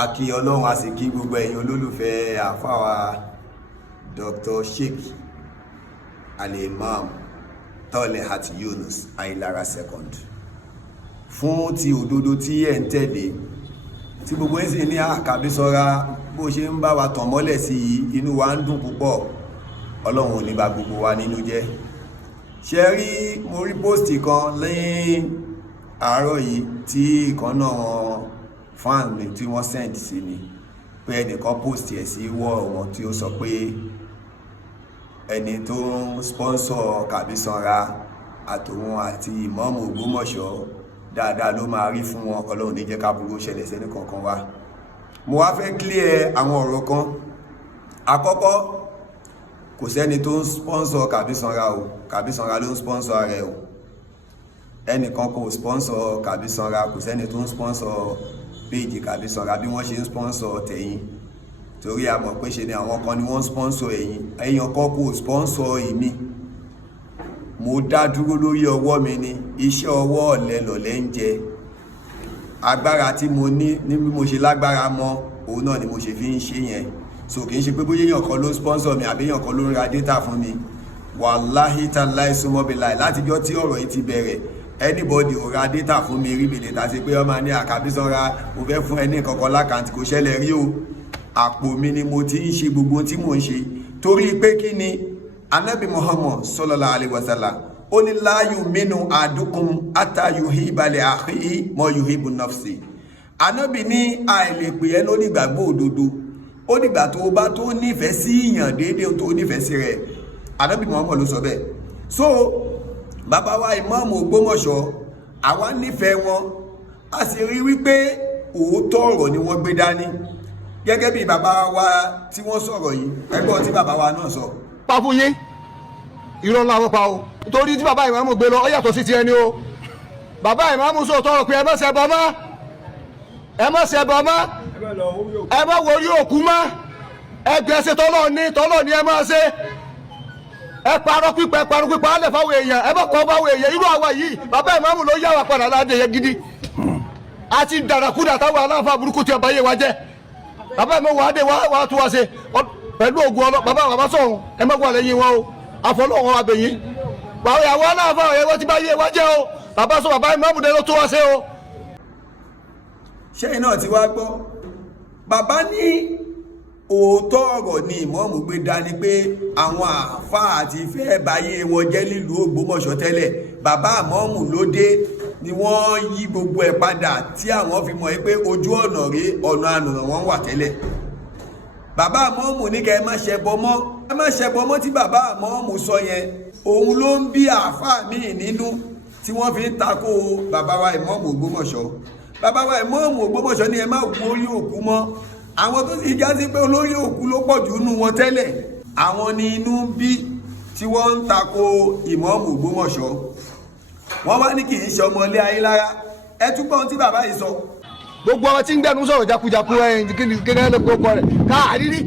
Akí Ọlọ́run a sì kí gbogbo ẹ̀yin olólùfẹ́ àfáwà Dr. Sheikh Imam Tolihat Yunus Ailara second fún ti òdodo tí ẹ̀ ń tẹ̀lé tí gbogbo ẹ̀ sì ní àkàbí sọ́ra bó ṣe ń bá wa tàn mọ́lẹ̀ sí inú wa ń dùn púpọ̀. Ọlọ́run ò ní bà gbogbo wa nínú jẹ́. Ṣé rí mo rí póòstì kan lẹ́yìn àárọ̀ yìí tí ìkan náà fan mi tí wọ́n send sí mi pé ẹnìkan post ẹ̀ sí wall wọn tí ó sọ pé ẹni tó ń sponsor Kàbísanra àtòun àti Imam Ogbomosho dáadáa ló máa rí fún wọn. Ọlọ́run ní jẹ́ ká burú ṣẹlẹ̀ sẹ́ni kankan wa. Mo wá fẹ́ clear àwọn ọ̀rọ̀ kan. Àkọ́kọ́, kò sẹ́ni tó ń sponsor Kàbísanra o, Kàbísanra ló ń sponsor rẹ̀ o. Ẹnìkan kò sponsor Kàbísanra, kò sẹ́ni tó ń sponsor péjì Kàbísanra bí wọ́n ṣe ń sponsor tẹ̀yìn, torí a mọ̀ pé ṣe ni àwọn kan ni wọ́n sponsor ẹ̀yìn. Ẹ̀yìn kan kò sponsor èmi, mo dá dúró lórí ọwọ́ mi ni. Iṣẹ́ ọwọ́ ọ̀lẹ lọ̀lẹ ń jẹ. Agbára tí mo ní bí mo ṣe lágbára mọ́ òun náà ni mo ṣe fi ń ṣe yẹn. So kì í ṣe pé bóyá èèyàn kan ló sponsor mi àbí èèyàn kan ló ń ra data fún mi. Wàláhí tàláhí súnmọ́bìláì látijọ́ tí ọ̀rọ̀ yìí ti bẹ̀rẹ̀ anybody ò ra data fún mi rí bèlè tàbí pé ọmọ ní Kàbísanra mo fẹ́ fún ẹni kankan lákàntì kò ṣẹlẹ̀ rí o. Àpò mi ni mo ti ń ṣe gbogbo tí mò ń ṣe, torí pé kí ni Ànábì Muhammad sallallahu alaihi wasallam ó ní la yu'minu ahadukum hatta yuhibba li akhihi ma yuhibbu nafsi. Ànábì ní àìlè pè ẹ́ lónígbàgbọ́ òdodo ó dìgbà tó bá tó nífẹ̀ẹ́ sí ìyàn déédéé tó nífẹ̀ẹ́ sí rẹ̀. Ànábì Muhammad ló sọ bẹ́ẹ̀. So bàbá wa Imam Ogbomosho àwa nífẹ̀ẹ́ wọn, a sì rí wípé òótọ́ ọ̀rọ̀ ni wọ́n gbé dání. Gẹ́gẹ́ bí bàbá wa tí wọ́n sọ̀rọ̀ yìí, ẹgbọ́n tí bàbá wa náà sọ. Pa fún yín irọ́ ńlá wọ́n pa o, torí tí bàbá Imam gbé lọ ó yàtọ̀ sí ti ẹni o. Bàbá Imam sọ tọrọ pé ẹ má ṣẹbọ mọ́, ẹ má ṣẹbọ mọ́, ẹ má wo orí òkú mọ́, ẹ gbẹ̀ṣẹ̀ tọ́lọ́ ní ẹ má ṣe. Ẹ parọ́ pípa alẹ́ fáwọn èèyàn, ẹ bá kọ́ fáwọn èèyàn. Irú àwa yìí bàbá Imam ló yà wá padà láde yẹn gidi. Àti dàràkúdà táwọn aláǹfà burúkú ti ọba yé wa jẹ́. Bàbá Imam wà á dé wà á tún wá ṣe pẹ̀lú ògùn ọlọ́. Bàbá sọ̀rọ̀ ẹ má wà lẹ́yìn wọn o, àfọlọ́wọn abẹ̀yìn. Bàbá ìyàwó aláǹfà ọ̀yẹ́ wọ́n ti bá yé wa jẹ́ o. Bàbá sọ bàbá Imam dé ló tún wá ṣe o. Ṣé iná ti wá gbọ́? Bàbá ní òótọ́ ọ̀rọ̀ ni Imam gbé dání pé àwọn àáfàá àti fẹ́ báyé wọn jẹ́ nílùú Ògbómọ̀ṣọ́ tẹ́lẹ̀. Bàbá Imam ló dé ni wọ́n yí gbogbo ẹ̀ padà tí àwọn fi mọ̀ pé ojú ọ̀nà rí ọ̀nà ànàrà wọn wà tẹ́lẹ̀. Bàbá Imam ní kẹ́ ẹ má ṣẹbọ mọ́, ẹ má ṣẹbọ mọ́ tí bàbá Imam sọ yẹn. Òun ló ń bí àáfàá míì nínú tí wọ́n fi ń takò bàbá wa Imam Ògbómọ̀ṣọ́. Bàbá wa Imam Ògbómọ̀ṣọ́ ní ẹ má wo orí òkú mọ́. Àwọn tó sì já sí pé olórí òkú ló pọ̀ jù nínú wọn tẹ́lẹ̀, àwọn ni inú bí tí wọ́n ń takò Imam Ògbómọ̀ṣọ́. Wọ́n wá ní kì í ṣe ọmọ ilé ayé lára. Ẹ túbọ̀ ohun tí bàbá yìí sọ. Gbogbo àwọn tí ń gbẹnu sọ̀rọ̀ jakujaku kíni ẹ ló kọ́ rẹ̀ káàrírí.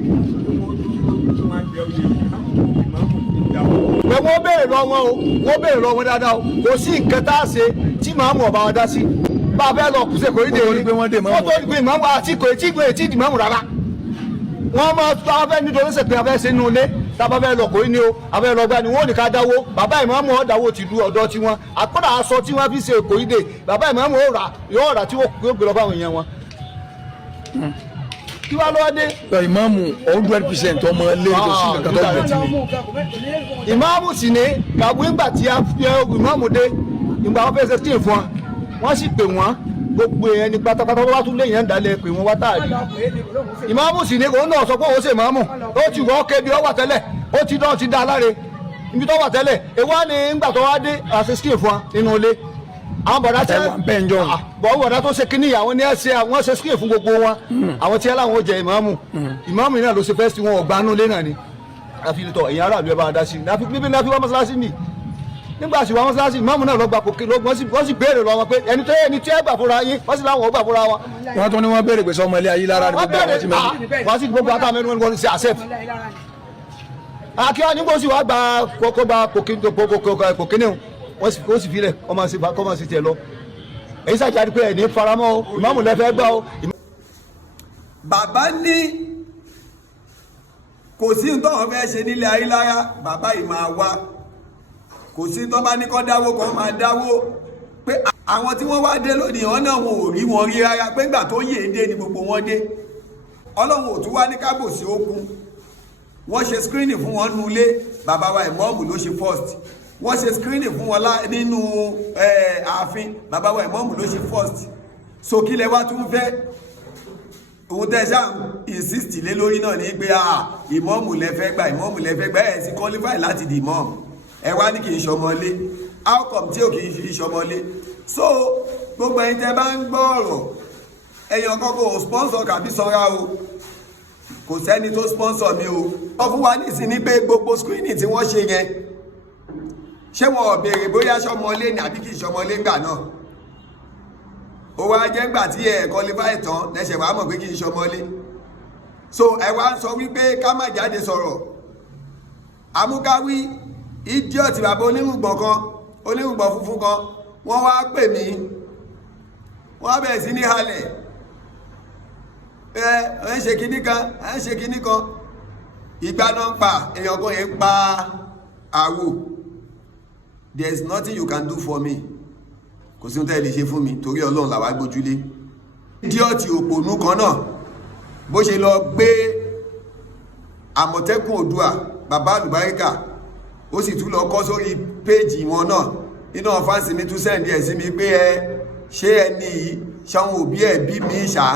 Pé wọ́n béèrè lọ wọn o, wọ́n béèrè lọ wọn dáadáa o, kò sí nǹkan tá a ṣe tí màmú ọba wọn dá sí. Bá a fẹ́ lọ kùsẹ̀ kò ní dé orí pé wọ́n dé mọ́mù. Wọ́n tó ní pé ìmọ̀mù àti kò tí ì mọ́mù rárá. Wọ́n máa tó a fẹ́ nítorí sẹ̀ pé a fẹ́ ṣe inú ilé tá a bá fẹ́ lọ kò ní o, a fẹ́ lọ gbá ni wọ́n ò ní ká dáwó. Bàbá Ìmámù ọ̀dàwó ti lu ọ̀dọ́ tí wọ́n. Àkọ́dà aṣọ tí wọ́n fi ṣe kò ní dé. Bàbá Ìmámù yóò rà tí yóò gbé lọ fáwọn èèyàn wọn. Kí wá lọ́wọ́ dé? Ìmámù 100% ọmọ ilé ìdòsí nǹkan tó gbé tì ní. Ìmámù sì ní kàwé ńgbà tí a fi Ìmámù dé ìgbà wọn fẹ́ ṣe tíì fún wọn sì pè wọ́n gbogbo èèyàn ní pátápátá wọ́n tún léyìn ẹ̀ńdálẹ̀ pé wọ́n wá táàrí. Ìmámù sì ní òun náà sọ pé òun ṣe ìmámù ó ti wọ́n kébi ó wà tẹ́lẹ̀ ó ti dán ti dá aláre ibi tó wà tẹ́lẹ̀ èwá ni ńgbà tó wá dé àṣẹ skin fún wa nínú ilé. Àwọn bọ̀dá tí bọ̀dá tó ṣe kíní àwọn ní ẹ̀ṣẹ̀ àwọn ṣe skin fún gbogbo wọn àwọn tí aláwọn ó jẹ ìmámù. Ìmámù náà ló ṣe fẹ́ sí wọn ọ̀gbánú lé náà ni àfi tọ̀ èèyàn aráàlú ẹ bá wọn dá sí níbi náà fi wá mọ́ṣáláṣí mi. Nígbà tí wọ́n sáà sí Ìmámù náà lọ gba kòkè wọ́n sì béèrè lọ wọn pé ẹni tí ẹ gbà fúnra yín wọ́n sì láwọn ò gbà fúnra wọn. Wọ́n tún ní wọ́n béèrè pé sọmọ ilé ayé lára ní gbogbo àwọn tí mẹ́rin. Wọ́n sì gbogbo àtàwọn mẹ́rin wọn ṣe accept. Akíwá nígbà tí wọ́n gba kòkè ní wọ́n sì filẹ̀ kọ́ máa sì tiẹ̀ lọ. Èyí sàjáde pé ẹni faramọ́ Ìmámù lẹ́fẹ̀ẹ́ gbà ó. bàbá ní kò sí tó wọ́n fẹ́ ṣe nílé ayélára bàbá yìí máa wá, kò sí tó bá ní kọ́ dáwó kan máa dáwó, pé àwọn tí wọ́n wá dé lónìí wọn náà wọn ò rí wọn rí rárá, pé nígbà tó yè é dé ni gbogbo wọn dé. Ọlọ́run ò tún wá ní kábòsí okun, wọ́n ṣe screening fún wọn nínú ilé, bàbá wa ìmọ̀ọ́mù ló ṣe first. Wọ́n ṣe screening fún wọn nínú ààfin, bàbá wa ìmọ̀ọ́mù ló ṣe first. So kí lẹ wá tún fẹ́? Òun tẹ́ ṣáà insist lé lórí náà ní pé ìmọ̀ọ́mù lẹ fẹ́ gbà, ìmọ̀ọ́mù lẹ fẹ́ gbà, ẹ̀ sì qualify láti di ìmọ̀ọ́mù. Ẹ wá ní kì í ṣọmọlé, how come tí ò kì í ṣọmọlé? So gbogbo ẹ̀yin tẹ́ bá ń gbọ́ ọ̀rọ̀, ẹ̀yin ọkọ̀ sponsor kàbí sanra o, kò sẹ́ni tó sponsor mi o. Wọ́n fún wa nísìn ní pé gbogbo screening tí wọ́n ṣe yẹn, ṣé wọn ò béèrè bóyá ṣọmọlé ni àbí kì í ṣọmọlé gbà náà? Ó wá jẹ́ gbà tí ẹ̀ qualify tán lẹ́sẹ̀ wàá mọ̀ pé kì í ṣọmọlé. So ẹ wá ń sọ wípé ká má jáde sọ̀rọ̀. Amúkáwí idiot bàbá onírùngbọ̀n kan, onírùngbọ̀n funfun kan, wọ́n wá pè mí, wọ́n á bẹ̀rẹ̀ sí ní halẹ̀. Ẹ ń ṣe kinní kan, ẹ ń ṣe kinní kan. Ìgbà náà ń pa èèyàn kan yẹn pa àwò. There is nothing you can do for me. Kò sí ohun tẹ́ ẹ lè ṣe fún mi torí Ọlọ́run làwa gbójúlé. Idiot òpònú kan náà bó ṣe lọ gbé Àmọ̀tẹ́kùn Oòduà bàbá àlùbáríkà, ó sì tún lọ kọ́ sórí péèjì wọn náà. Iná fáǹsì mi tún sẹ́ǹdì ẹ̀ sí mi pé ṣé ẹni yìí ṣáwọn òbí ẹ̀ bí mi ṣá,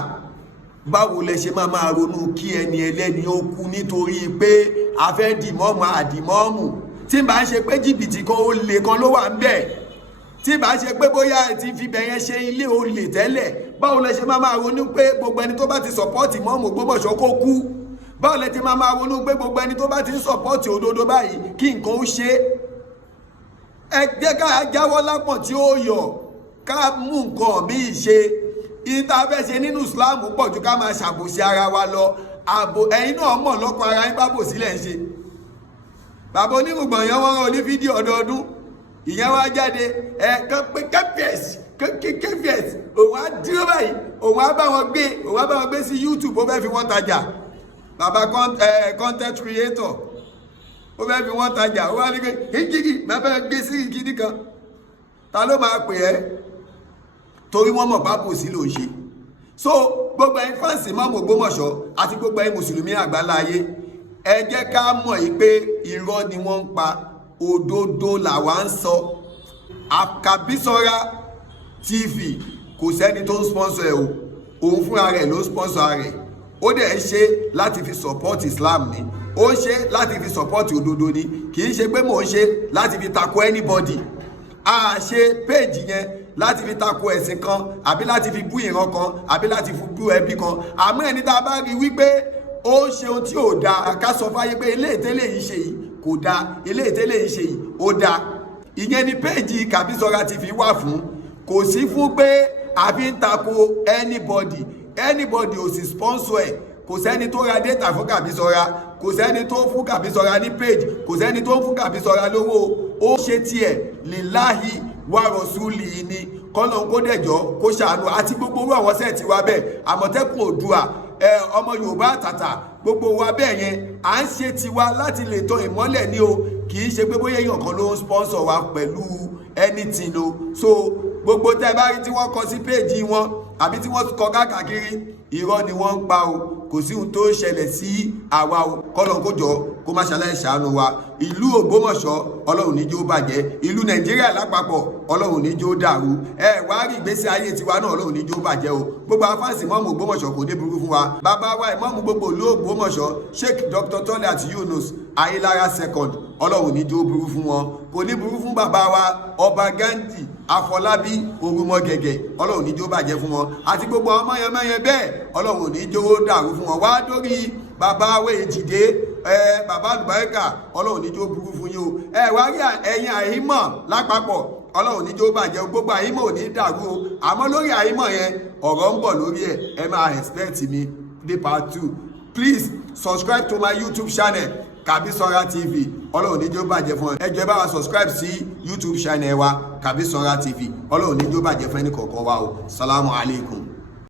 báwo lẹ ṣe máa ronú kí ẹni ẹlẹ́ni ó kú nítorí pé a fẹ́ dìmọ́ọ̀mù àdìmọ́ọ̀mù, tí bá ń ṣe pé jìbìtì kan ó lè kan ló wà ń bẹ̀, tí bá ń ṣe pé bóyá ti fi bẹ̀yẹn ṣe ilé olè tẹ́lẹ̀, báwo lẹ ṣe máa ronú pé gbogbo ẹni tó bá ti sọ̀pọ́ọ̀tì mọ́ọ̀mù Ògbómọ̀ṣọ́ kó kú, báwo lẹ ti máa ronú pé gbogbo ẹni tó bá ti ń sọ̀pọ́ọ̀tì òdodo báyìí kí nǹkan ó ṣe. Ẹ jẹ́ ká jáwọ́ lápọ̀n tí ó yọ, ká mú nǹkan míì ṣe. Ìta fẹ́ ṣe nínú Islam pọ̀ ju ká máa ṣàbòsí ara wa lọ. Àbò ẹ̀yin náà mọ̀ lọ́kọ̀ ara yín bábò sílẹ̀ ń ṣe. Bàbá onírùngbọ̀n yẹn wọ́n rán oní fídíò ọdọọdún, ìyẹn wá jáde kan pé kẹ́fíẹ̀sì òun á dúró báyìí, òun á bá wọn gbé sí YouTube, ó fẹ́ fi wọ́n tajà. Bàbá content creator, ó fẹ́ fi wọ́n tajà, ó wá ní pé kíkìkì bàbá gbé sí kíní kan, ta ló máa pè ẹ́? Torí wọ́n mọ̀ pápò sí ló ń ṣe. So gbogbo ẹ̀yin fáǹsì Ìmáàmù Ògbómọ̀ṣọ́ àti gbogbo ẹ̀yin mùsùlùmí àgbáláyé, ẹ jẹ́ ká mọ̀ yìí pé irọ́ ni wọ́n ń pa, òdodo làwa ń sọ. Àkàbísọ́ra TV kò sẹ́ni tó ń sponsor ẹ̀ o, òun fúnra rẹ̀ ló ń sponsor rẹ̀. Ó dẹ̀ ń ṣe láti fi support Islam ni, ó ń ṣe láti fi support òdodo ni, kì í ṣe pé mò ń ṣe láti fi tako anybody. A ṣe péèjì yẹn láti fi tako ẹ̀sìn kan àbí láti fi bú ìran kan àbí láti fi bú ẹbí kan. Àmọ́ ẹni tá a bá rí wípé ó ń ṣe ohun tí ò dáa, ká sọ fáyé pé ilé ìtẹ́lẹ̀ yìí ṣe yìí kò dáa, ilé ìtẹ́lẹ̀ yìí ṣe yìí ó dáa. Ìyẹn ni péèjì Kabisora TV wà fún, kò sí fún pé àfi ń tako anybody ò sì sponsor ẹ̀. Kò sẹ́ni tó ra data fún Kabisora, kò sẹ́ni tó fún Kabisora ní page, kò sẹ́ni tó fún Kabisora lówó. Ó ṣe tiẹ̀ lillahi wa rasuli ni, kọ́nà kó dẹ̀jọ́ kó ṣàánú àti gbogbo owó àwọn sẹ́ẹ̀tì wa bẹ́ẹ̀, Àmọ̀tẹ́kùn Oòduà, ọmọ Yorùbá àtàtà, gbogbo wa bẹ́ẹ̀ yẹn à ń ṣe tiwa láti lè tọ ìmọ́lẹ̀ ní o, kì í ṣe pé bóyá èèyàn kan ló ń sponsor wa pẹ̀lú anything o. So gbogbo tẹ́ bá rí tí wọ́n kọ sí péèjì wọn àbí tí wọ́n kọ káàkiri, irọ́ ni wọ́n ń pa o, kò sí ohun tó ṣẹlẹ̀ sí àwa o. Kọ́lọ́n kó jọ kó má ṣàlàyé ṣàánú wa. Ìlú Ògbómọ̀ṣọ́ Ọlọ́run ní jẹ́ ó bàjẹ́, ìlú Nàìjíríà lápapọ̀ Ọlọ́run ní jẹ́ ó dàrú. Wá rí ìgbésí ayé tiwa náà Ọlọ́run ní jẹ́ ó bàjẹ́ o. Gbogbo afáàsì Ìmáàmù Ògbómọ̀ṣọ́ kò ní burú fún wa. Bàbá wa Ìmáàmù gbogbo ìlú Ògbómọ̀ṣọ́ Sheikh Dr. Toliat Yunus Ayélára second, Ọlọ́run ní jẹ́ ó burú fún wọn. Kò ní burú fún bàbá wa Ọba Gandhi Afọlábí Orúmọgẹ̀gẹ̀, Ọlọ́run ní jẹ́ ó bàjẹ́ fún wọn. Àti gbogbo ọmọ yẹn bẹ́ẹ̀, Ọlọ́run ní jẹ́ ó dàrú fún wọn. Wá dórí bàbá wa Èjìdé, bàbá àlùbáríkà, Ọlọ́run ní jẹ́ ó burú fún yín o. Wá rí ẹ̀yin àhímọ̀ lápapọ̀, Ọlọ́run ní jẹ́ ó bàjẹ́, gbogbo àhímọ̀ ò ní dàrú o. Àmọ́ lórí àhímọ̀ yẹn ọ̀rọ̀ ń bọ̀ lórí ẹ̀, ẹ máa expect mi dé part 2. Please subscribe to my YouTube channel Kabisora TV. Ọlọ́run ní jẹ́ ó bàjẹ́ fún ẹ. Ẹ jọ̀ọ́ ẹ bá wa subscribe sí YouTube channel wa Kabisora TV. Ọlọ́run ní jẹ́ ó bàjẹ́ fún ẹnì kọ̀ọ̀kan wa o. Salamu alaikum.